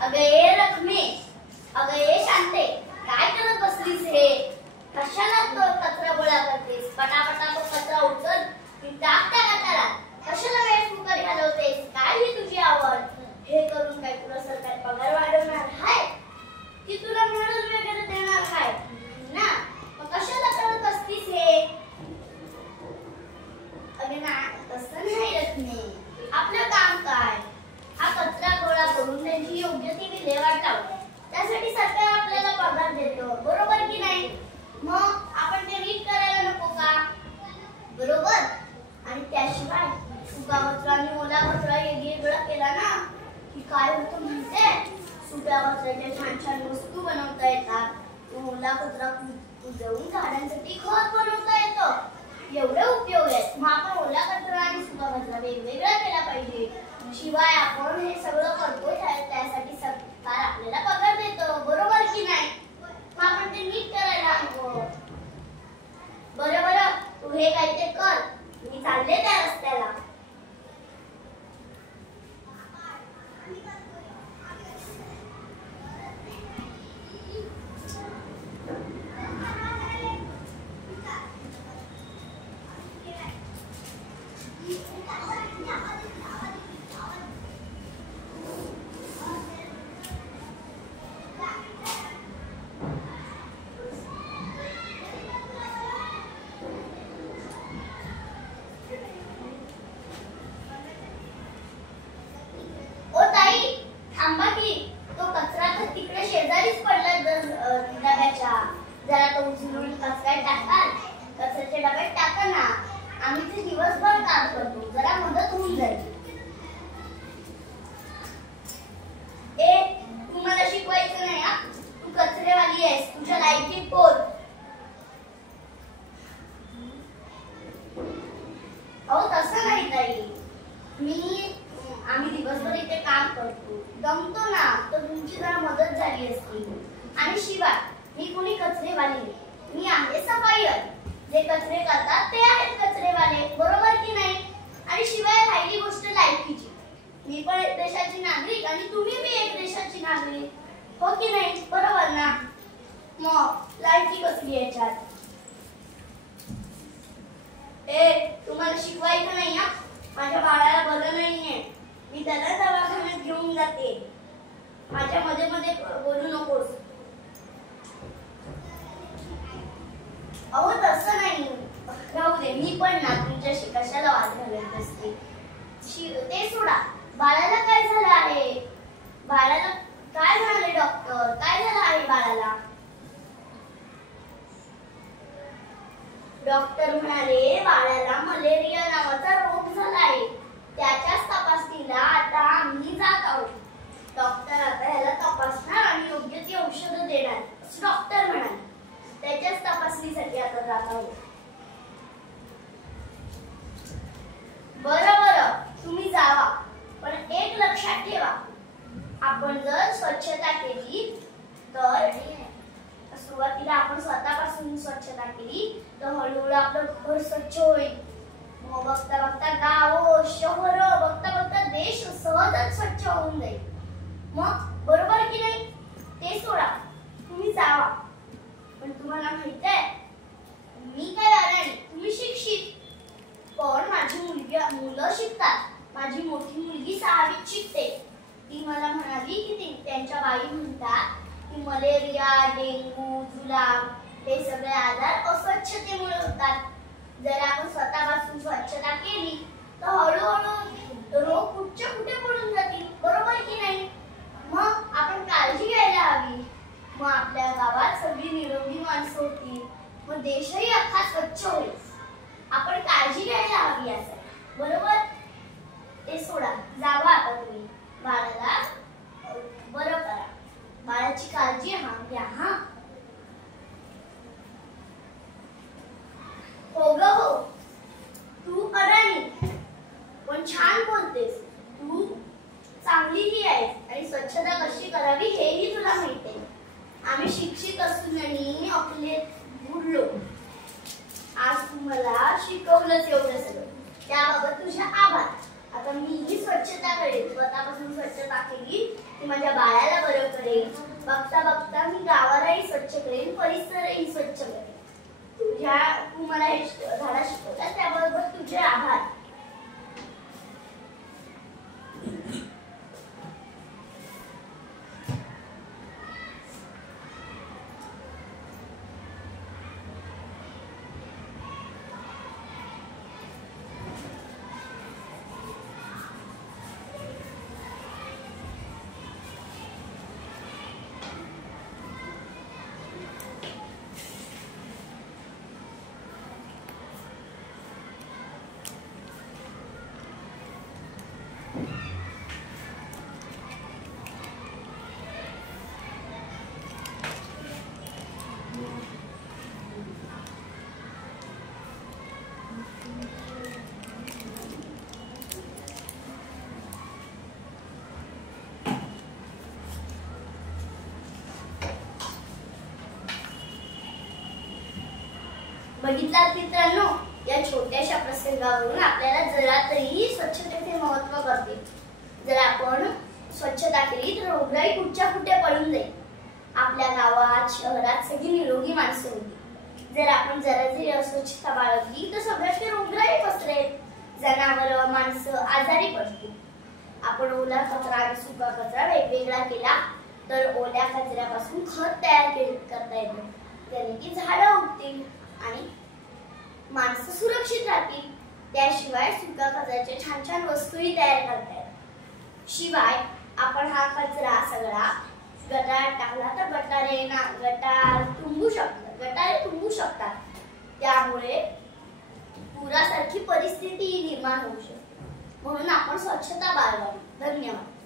अगं ये रखमे, अगं ये शांते, काय करत बसलीस हे? कशाला तो कचरा गोळा करतेस? पटापटा तो कचरा उचल, टाक त्या गटारात. कशाला वेळ फुकट घालवतेस? काय ही तुझी आवड? हे करून काय तुला सरकार पगार वाढवणार आहे की तुला मेडल वगैरे देणार आहे ना? मग कशाला करत बसलीस हे? अगं ना, तसं नाही रखणे. आपलं काम काय? हा कचरा गोळा करून त्यांची योग्य ती विल्हेवाट लावणे. त्यासाठी सरकार आपल्याला पगार देतो, बरोबर की नाही? मग आपण ते नीट करायला नको का? बरोबर. आणि त्याशिवाय सुका कचरा आणि ओला कचरा वेगळा केला ना की काय होतं माहितीये? सुक्या कचऱ्याच्या छान छान वस्तू बनवता येतात. ओला कचरा कुजवून झाडांसाठी खत बनवता येतं. एवढे उपयोग आहेत. मग आपण ओला कचरा आणि सुका कचरा वेगवेगळा केला पाहिजे. शिवाय आपण हे सगळं करतो त्यासाठी सरकार आपल्याला पगार देतो, बरोबर की नाही? मग आपण ते नीट करायला हवं. बरं तू हे काय ते कर, मी चालले त्या रस्त्याला. जरा तो उचलून कचऱ्यात टाकाल, कचऱ्याच्या डब्यात टाका ना. आम्ही ते दिवसभर काम करतो, जरा मदत होऊन जाईल. तू मला शिकवायचं नाही हा. तू कचरेवाली आहेस, तुझ्या लायकीत बोल. अहो तसं नाही ताई. आम्ही दिवसभर इथे काम करतो, दमतो ना, तर तुमची जरा मदत झाली असती. आणि शिवाय मी कोणी कचरेवाली नाही, मी आहे सफाईयर. जे कचरे करतात ते आहेत कचरेवाले, बरोबर की नाही? आणि शिवाय राहिली गोष्ट लायकीची, मी पण एक देशाची नागरिक आणि तुम्ही बी एक देशाची नागरिक, हो की नाही? बरोबर ना? मग लायकी कसली याच्यात? तुम्हाला शिकवायचं नाही हा. माझ्या बाळाला बरं नाहीये, मी त्याला दवाखान्यात घेऊन जाते. माझ्या मध्ये मध्ये बोलू नकोस. अहो तसं नाही, राहू दे. मी पण ना तुमच्याशी कशाला वाद घालत असते. ते सोडा, बाळाला काय झालं आहे? बाळाला काय झाले डॉक्टर? काय झालं आहे बाळाला? डॉक्टर म्हणाले बाळाला मलेरिया नावाचा रोग झाला आहे. त्याच्याच तपासणीला आता आम्ही जात आहोत. डॉक्टर आता याला तपासणार आणि योग्य ती औषधं देणार, डॉक्टर म्हणाले. त्याच्याच तपासणीसाठी आता जात आहोत. बरं तुम्ही जावा, पण एक लक्षात ठेवा, आपण जर स्वच्छता केली तर सुरुवातीला आपण स्वतःपासून स्वच्छता केली तर हळूहळू आपलं घर स्वच्छ होईल. मग बघता बघता गाव, शहर, बघता बघता देश सहजच स्वच्छ होऊन जाईल. मग बरोबर की नाही? ते सोडा, तुम्ही जावा. पण तुम्हाला माहित आहे, मी काय अडाणी, तुम्ही शिक्षित. पण माझी मुलं शिकतात. माझी मोठी मुलगी 6वीत शिकते. ती मला म्हणाली की त्यांच्या बाई म्हणतात की मलेरिया, डेंग्यू, जुलाब हे सगळे आजार अस्वच्छतेमुळे होतात. जर आपण स्वतःपासून स्वच्छता केली तर हळूहळू रोग कुठच्या कुठे पडून जातील, बरोबर की नाही? मग आपण काळजी घ्यायला हवी. मग आपल्या गावात सगळी निरोगी माणसं होतील, मग देशही अख्खा स्वच्छ होईल. आपण काळजी घ्यायला हवी असं, बरोबर? ते सोडा, जावा आता तुम्ही. बाळाला बरं करा, बाळाची काळजी घ्या हा. हो ग हो, तू अडाणी पण छान बोलतेस. तू चांगलीही आहेस आणि स्वच्छता कशी करावी हेही तुला माहिती आहे. आम्ही शिक्षित असूनही आपले बुडलो. आज तू मला शिकवलंच एवढं सगळं, त्याबाबत तुझे आभार. आता मीही स्वच्छता करेन, स्वतःपासून स्वच्छता केली ती माझ्या बाळाला बरं करेल. बघता बघता मी गावालाही स्वच्छ करेन, परिसरही स्वच्छ करेन. तू मला हे धडा शिकवला त्याबरोबर तुझे आभार. बघितलात मित्रांनो, या छोट्याशा प्रसंगावरून आपल्याला जरा तरी स्वच्छतेचे महत्त्व कळते. जर आपण स्वच्छता केली तर रोगराई कुठच्या कुठे पळून जाईल. आपल्या गावात शहरात सगळी निरोगी माणसं होती. जर आपण जरा जरी अस्वच्छता बाळगली तर सगळ्याचे रोगराई पसरेल. जनावर माणसं आजारी पडतील. आपण ओला कचरा आणि सुका कचरा वेगवेगळा केला तर ओल्या कचऱ्यापासून खत तयार करता येतं. त्याने की झाडं उगतील आणि माणसं सुरक्षित राहतील. त्याशिवाय सुका कचऱ्याच्या छान छान वस्तूही तयार करता येतात. शिवाय आपण हा कचरा सगळा गटारात टाकला तर गटारे तुंबू शकतात. त्यामुळे पुरासारखी परिस्थिती निर्माण होऊ शकते. म्हणून आपण स्वच्छता बाळगावी. धन्यवाद.